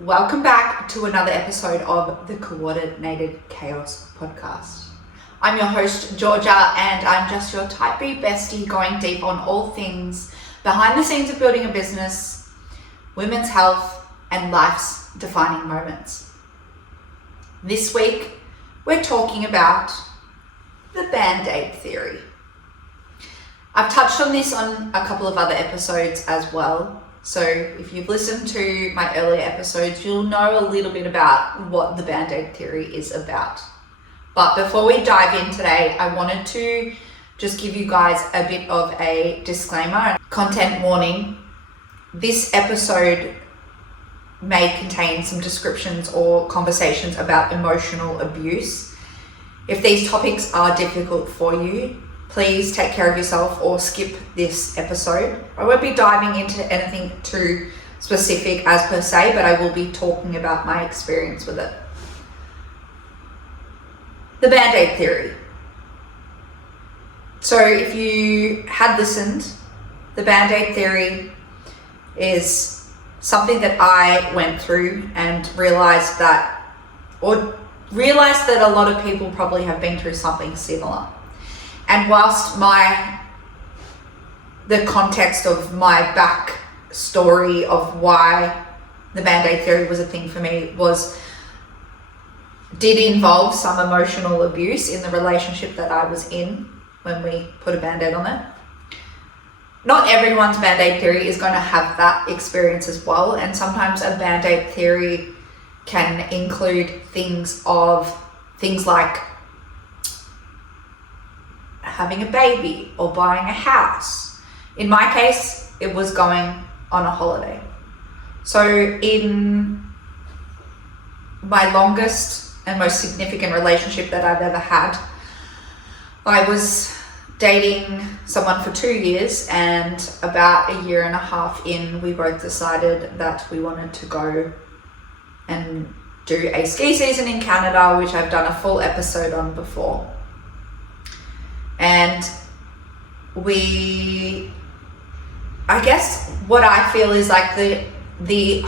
Welcome back to another episode of the Coordinated Chaos podcast. I'm your host, Georgia, and I'm just your type B bestie going deep on all things behind the scenes of building a business, women's health, and life's defining moments. This week, we're talking about the Bandaid theory. I've touched on this on a couple of other episodes as well. So if you've listened to my earlier episodes, you'll know a little bit about what the Bandaid theory is about. But before we dive in today, I wanted to just give you guys a bit of a disclaimer and content warning. This episode may contain some descriptions or conversations about emotional abuse. If these topics are difficult for you, please take care of yourself or skip this episode. I won't be diving into anything too specific as per se, but I will be talking about my experience with it. The Bandaid theory. So if you had listened, the Bandaid theory is something that I went through and realized that a lot of people probably have been through something similar. And whilst the context of my back story of why the Bandaid theory was a thing for me did involve some emotional abuse in the relationship that I was in when we put a Bandaid on it. Not everyone's Bandaid theory is going to have that experience as well. And sometimes a Bandaid theory can include things like having a baby or buying a house. In my case, it was going on a holiday. So in my longest and most significant relationship that I've ever had, I was dating someone for 2 years, and about a year and a half in, we both decided that we wanted to go and do a ski season in Canada, which I've done a full episode on before. And I guess what I feel is like the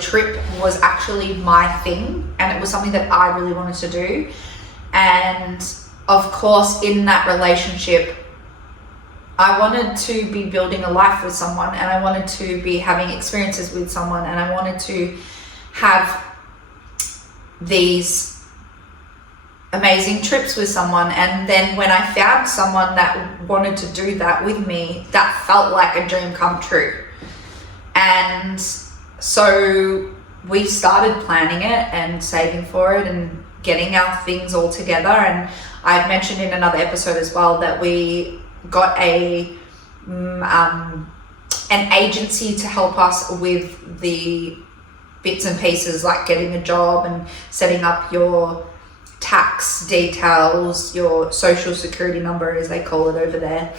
trip was actually my thing, and it was something that I really wanted to do. And of course, in that relationship, I wanted to be building a life with someone, and I wanted to be having experiences with someone, and I wanted to have these amazing trips with someone. And then when I found someone that wanted to do that with me, that felt like a dream come true. And so we started planning it and saving for it and getting our things all together. And I had mentioned in another episode as well that we got an agency to help us with the bits and pieces, like getting a job and setting up your tax details, your social security number as they call it over there,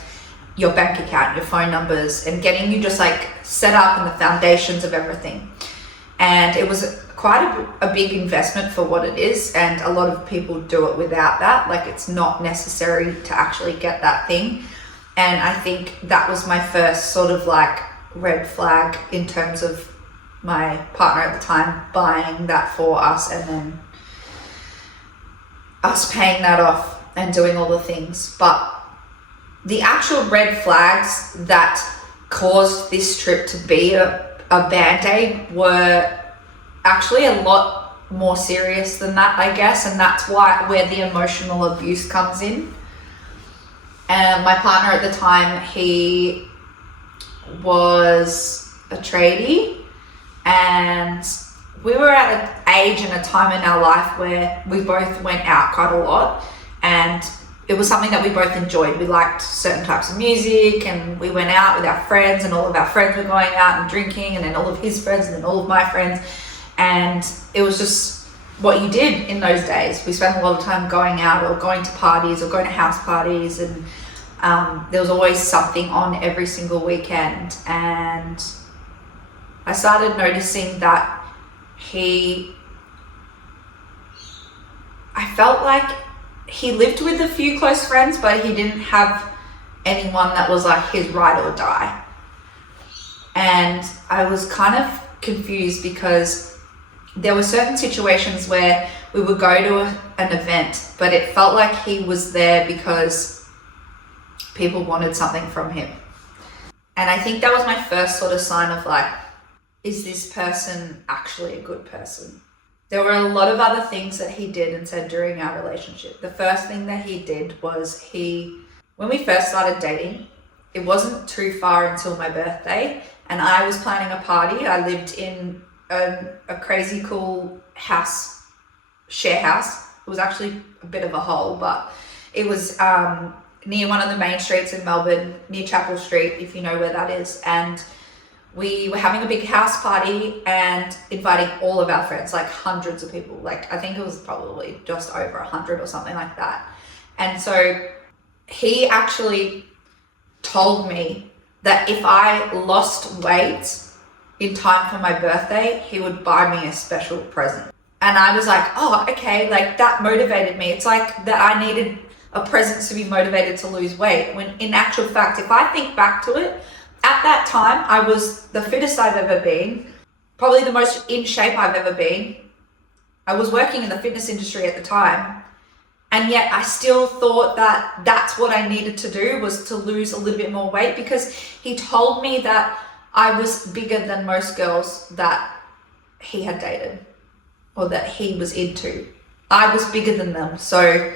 your bank account, your phone numbers, and getting you just like set up and the foundations of everything. And it was quite a big investment for what it is, and a lot of people do it without that. Like, it's not necessary to actually get that thing. And I think that was my first sort of like red flag in terms of my partner at the time buying that for us, and then us paying that off and doing all the things. But the actual red flags that caused this trip to be a Band-Aid were actually a lot more serious than that, I guess, and that's where the emotional abuse comes in. And my partner at the time, he was a tradie, and we were at an age and a time in our life where we both went out quite a lot, and it was something that we both enjoyed. We liked certain types of music, and we went out with our friends, and all of our friends were going out and drinking, and then all of his friends, and then all of my friends. And it was just what you did in those days. We spent a lot of time going out or going to parties or going to house parties, and there was always something on every single weekend. And I started noticing that I felt like he lived with a few close friends, but he didn't have anyone that was like his ride or die. And I was kind of confused because there were certain situations where we would go to an event, but it felt like he was there because people wanted something from him. And I think that was my first sort of sign of like, is this person actually a good person? There were a lot of other things that he did and said during our relationship. The first thing that he did was when we first started dating, it wasn't too far until my birthday, and I was planning a party. I lived in a crazy cool house, share house. It was actually a bit of a hole, but it was near one of the main streets in Melbourne, near Chapel Street, if you know where that is. And we were having a big house party and inviting all of our friends, like hundreds of people. Like I think it was probably just over 100 or something like that. And so he actually told me that if I lost weight in time for my birthday, he would buy me a special present. And I was like, oh, okay, like that motivated me. It's like that I needed a present to be motivated to lose weight. When in actual fact, if I think back to it, at that time, I was the fittest I've ever been, probably the most in shape I've ever been. I was working in the fitness industry at the time. And yet I still thought that that's what I needed to do, was to lose a little bit more weight, because he told me that I was bigger than most girls that he had dated or that he was into. I was bigger than them. So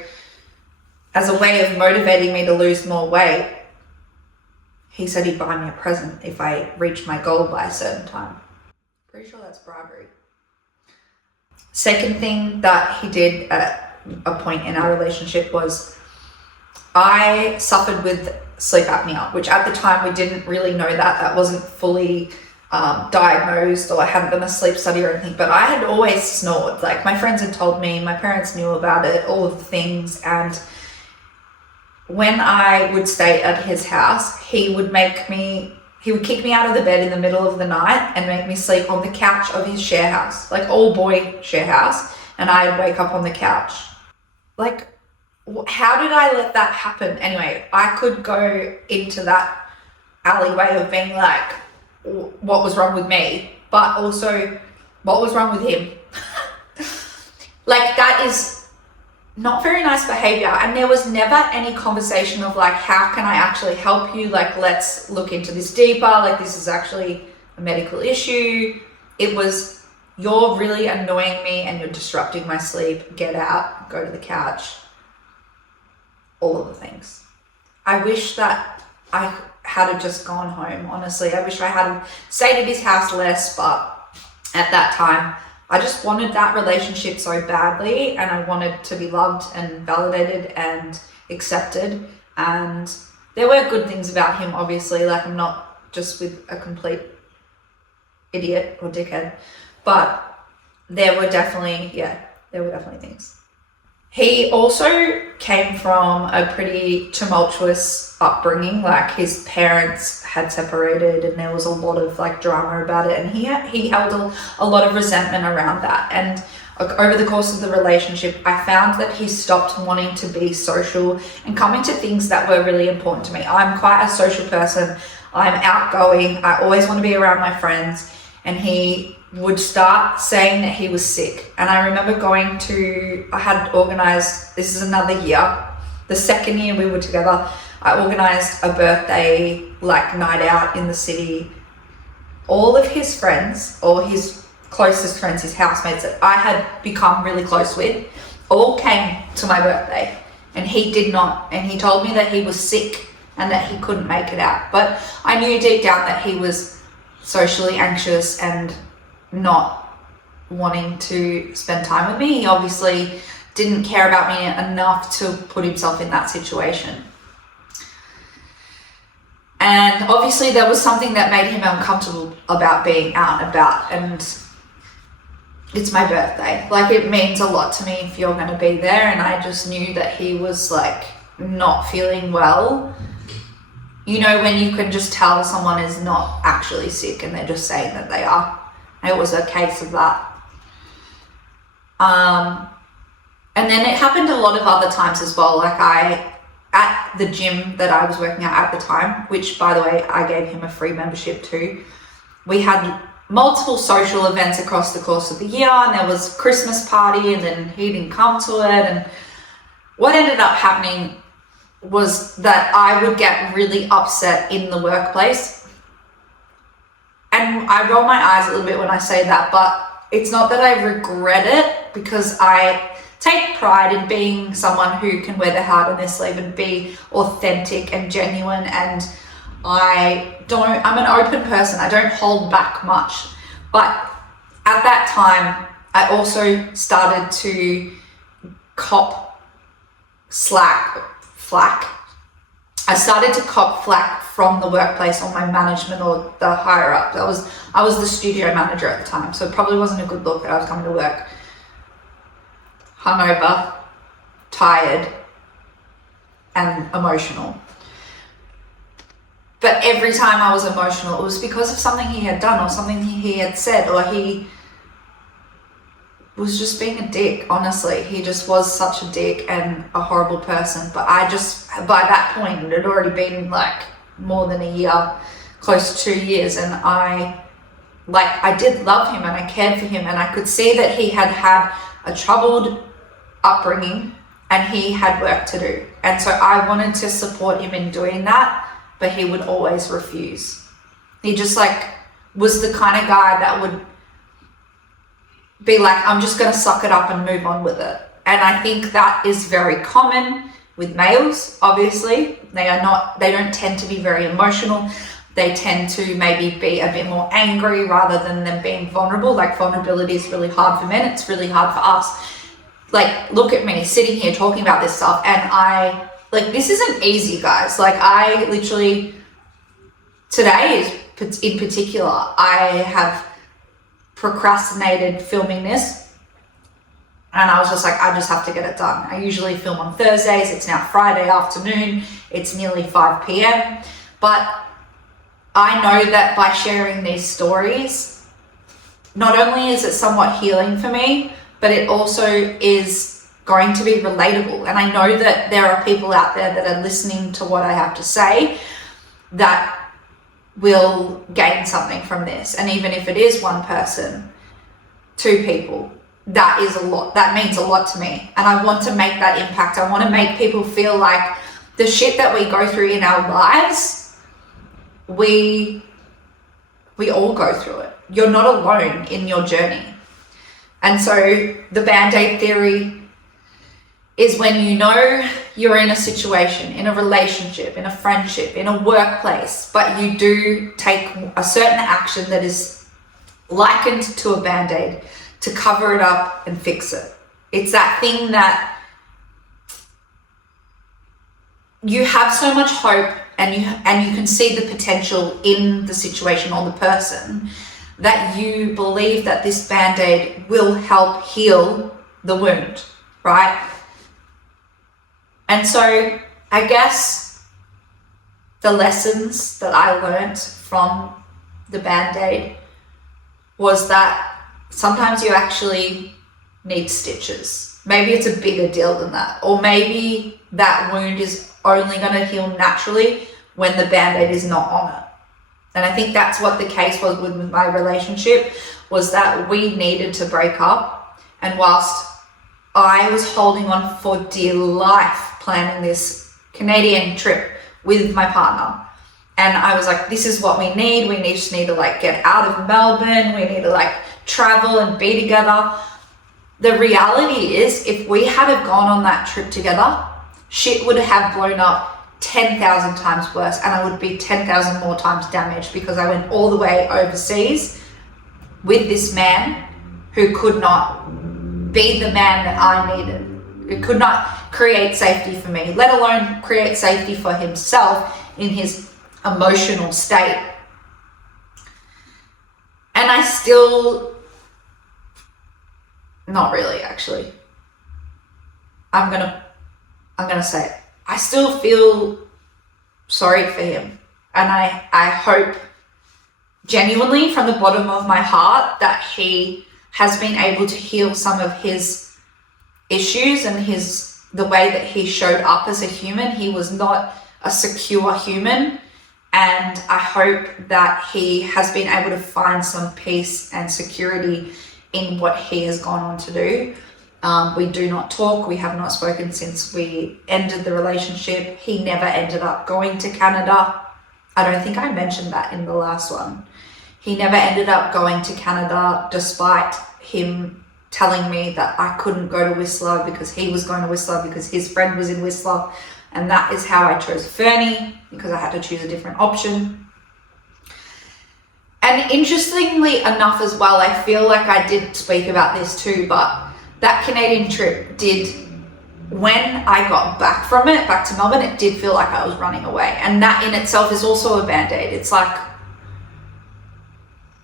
as a way of motivating me to lose more weight, he said he'd buy me a present if I reached my goal by a certain time. Pretty sure that's bribery. Second thing that he did at a point in our relationship was I suffered with sleep apnea, which at the time we didn't really know that wasn't fully diagnosed, or I hadn't done a sleep study or anything, but I had always snored. Like my friends had told me, my parents knew about it, all of the things. And when I would stay at his house, he would kick me out of the bed in the middle of the night and make me sleep on the couch of his share house, like all boy share house, and I'd wake up on the couch. Like, how did I let that happen? Anyway, I could go into that alleyway of being like, what was wrong with me? But also, what was wrong with him? Like, that is not very nice behavior. And there was never any conversation of like, how can I actually help you? Like, let's look into this deeper. Like, this is actually a medical issue. It was, you're really annoying me and you're disrupting my sleep. Get out, go to the couch. All of the things. I wish that I had just gone home, honestly. I wish I had stayed at his house less, but at that time, I just wanted that relationship so badly, and I wanted to be loved and validated and accepted. And there were good things about him, obviously. Like, I'm not just with a complete idiot or dickhead. But there were definitely things. He also came from a pretty tumultuous upbringing. Like, his parents had separated and there was a lot of like drama about it. And he held a lot of resentment around that. And over the course of the relationship, I found that he stopped wanting to be social and coming to things that were really important to me. I'm quite a social person. I'm outgoing. I always want to be around my friends. And he would start saying that he was sick. And I remember I had organized, this is another year, the second year we were together, I organized a birthday like night out in the city. All of his friends, or his closest friends, his housemates that I had become really close with, all came to my birthday, and he did not. And he told me that he was sick and that he couldn't make it out. But I knew deep down that he was socially anxious and not wanting to spend time with me. He obviously didn't care about me enough to put himself in that situation. And obviously there was something that made him uncomfortable about being out and about, and it's my birthday. Like, it means a lot to me if you're going to be there, and I just knew that he was like not feeling well. You know, when you can just tell someone is not actually sick and they're just saying that they are. It was a case of that. And then it happened a lot of other times as well. Like, at the gym that I was working at the time, which by the way, I gave him a free membership to, we had multiple social events across the course of the year, and there was Christmas party, and then he didn't come to it. And what ended up happening was that I would get really upset in the workplace. And I roll my eyes a little bit when I say that, but it's not that I regret it, because I take pride in being someone who can wear their heart on their sleeve and be authentic and genuine. And I'm an open person. I don't hold back much. But at that time, I also started to cop flack. I started to cop flack from the workplace or my management or the higher up. I was the studio manager at the time, so it probably wasn't a good look that I was coming to work hungover, tired, and emotional. But every time I was emotional, it was because of something he had done or something he had said, or he was just being a dick. Honestly, he just was such a dick and a horrible person. But I just, by that point, it had already been like more than a year, close to 2 years, and I did love him and I cared for him, and I could see that he had had a troubled upbringing and he had work to do. And so I wanted to support him in doing that, but he would always refuse. He just was the kind of guy that would be like, I'm just going to suck it up and move on with it. And I think that is very common with males. Obviously, they don't tend to be very emotional. They tend to maybe be a bit more angry rather than them being vulnerable. Like, vulnerability is really hard for men. It's really hard for us. Like, look at me sitting here talking about this stuff, and this isn't easy, guys. Like, I literally, today in particular, I have procrastinated filming this, and I was just like, I just have to get it done. I usually film on Thursdays. It's now Friday afternoon. It's nearly 5 p.m. But I know that by sharing these stories, not only is it somewhat healing for me, but it also is going to be relatable. And I know that there are people out there that are listening to what I have to say that will gain something from this. And even if it is one person, 2 people, that is a lot. That means a lot to me. And I want to make that impact. I want to make people feel like the shit that we go through in our lives, we all go through it. You're not alone in your journey. And so the Bandaid theory is when you know you're in a situation, in a relationship, in a friendship, in a workplace, but you do take a certain action that is likened to a Bandaid to cover it up and fix it. It's that thing that you have so much hope and you can see the potential in the situation or the person, that you believe that this Band-Aid will help heal the wound, right? And so I guess the lessons that I learned from the Band-Aid was that sometimes you actually need stitches. Maybe it's a bigger deal than that. Or maybe that wound is only going to heal naturally when the Band-Aid is not on it. And I think that's what the case was with my relationship, was that we needed to break up. And whilst I was holding on for dear life planning this Canadian trip with my partner, and I was like, this is what we need. We just need to get out of Melbourne. We need to travel and be together. The reality is, if we had have gone on that trip together, shit would have blown up 10,000 times worse, and I would be 10,000 more times damaged, because I went all the way overseas with this man who could not be the man that I needed. It could not create safety for me, let alone create safety for himself in his emotional state. And I still, not really, actually. I'm gonna say it. I still feel sorry for him. And I hope genuinely from the bottom of my heart that he has been able to heal some of his issues and the way that he showed up as a human. He was not a secure human. And I hope that he has been able to find some peace and security in what he has gone on to do. We do not talk. We have not spoken since we ended the relationship. He never ended up going to Canada. I don't think I mentioned that in the last one. He never ended up going to Canada despite him telling me that I couldn't go to Whistler because he was going to Whistler because his friend was in Whistler. And that is how I chose Fernie, because I had to choose a different option. And interestingly enough as well, I feel like I did speak about this too, but that Canadian trip did, when I got back from it, back to Melbourne, it did feel like I was running away. And that in itself is also a Band-Aid. It's like,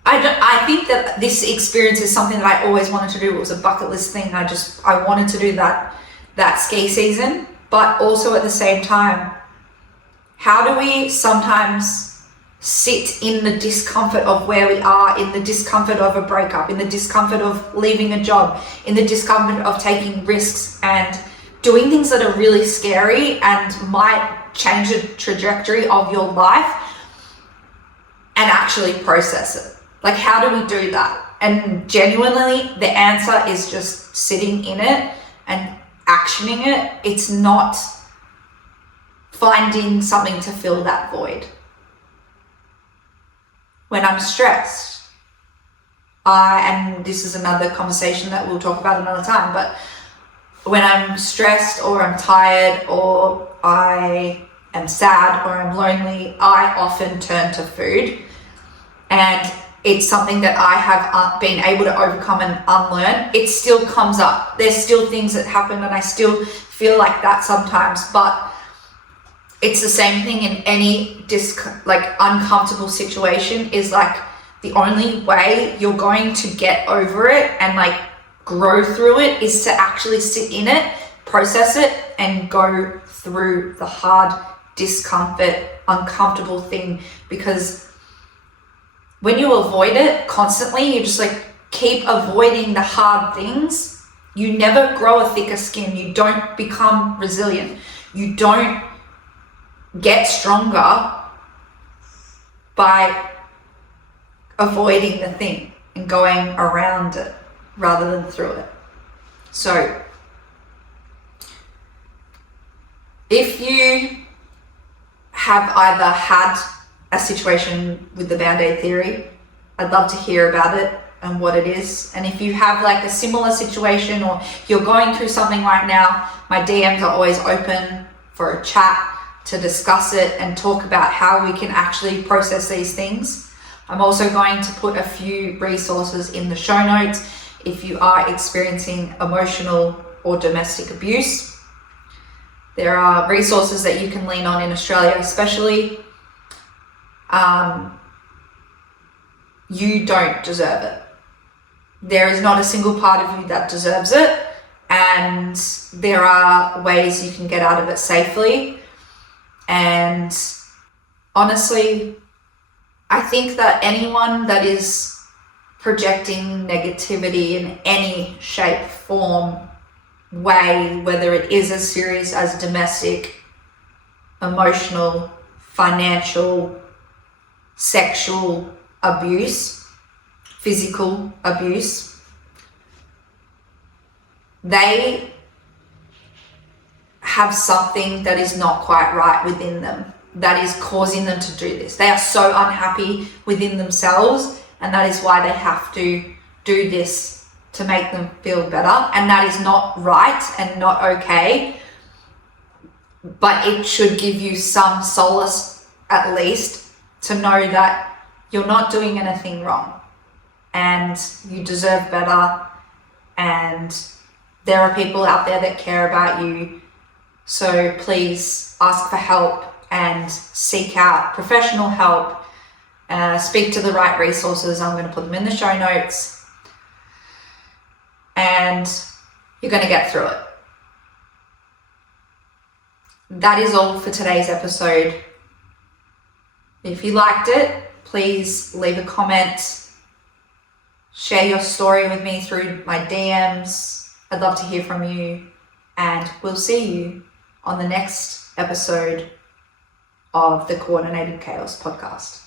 I think that this experience is something that I always wanted to do. It was a bucket list thing. I wanted to do that ski season, but also at the same time, how do we sometimes sit in the discomfort of where we are, in the discomfort of a breakup, in the discomfort of leaving a job, in the discomfort of taking risks and doing things that are really scary and might change the trajectory of your life, and actually process it? Like, how do we do that? And genuinely, the answer is just sitting in it and actioning it. It's not finding something to fill that void. When I'm stressed, and this is another conversation that we'll talk about another time, but when I'm stressed or I'm tired or I am sad or I'm lonely, I often turn to food. And it's something that I have been able to overcome and unlearn. It still comes up. There's still things that happen and I still feel like that sometimes, but it's the same thing in any uncomfortable situation. Is like the only way you're going to get over it and like grow through it is to actually sit in it, process it, and go through the hard, discomfort, uncomfortable thing. Because when you avoid it constantly, you just like keep avoiding the hard things, you never grow a thicker skin. You don't become resilient. You don't get stronger by avoiding the thing and going around it rather than through it. So if you have either had a situation with the Band-Aid theory, I'd love to hear about it and what it is. And if you have like a similar situation or you're going through something right now, my DMs are always open for a chat to discuss it and talk about how we can actually process these things. I'm also going to put a few resources in the show notes if you are experiencing emotional or domestic abuse. There are resources that you can lean on in Australia, especially. You don't deserve it. There is not a single part of you that deserves it, and there are ways you can get out of it safely. And honestly, I think that anyone that is projecting negativity in any shape, form, way, whether it is as serious as domestic, emotional, financial, sexual abuse, physical abuse, they have something that is not quite right within them that is causing them to do this. They are so unhappy within themselves, and that is why they have to do this to make them feel better. And that is not right and not okay, but it should give you some solace at least to know that you're not doing anything wrong and you deserve better, and there are people out there that care about you. So please ask for help and seek out professional help. Speak to the right resources. I'm going to put them in the show notes, and you're going to get through it. That is all for today's episode. If you liked it, please leave a comment, share your story with me through my DMs. I'd love to hear from you, and we'll see you on the next episode of the Coordinated Chaos podcast.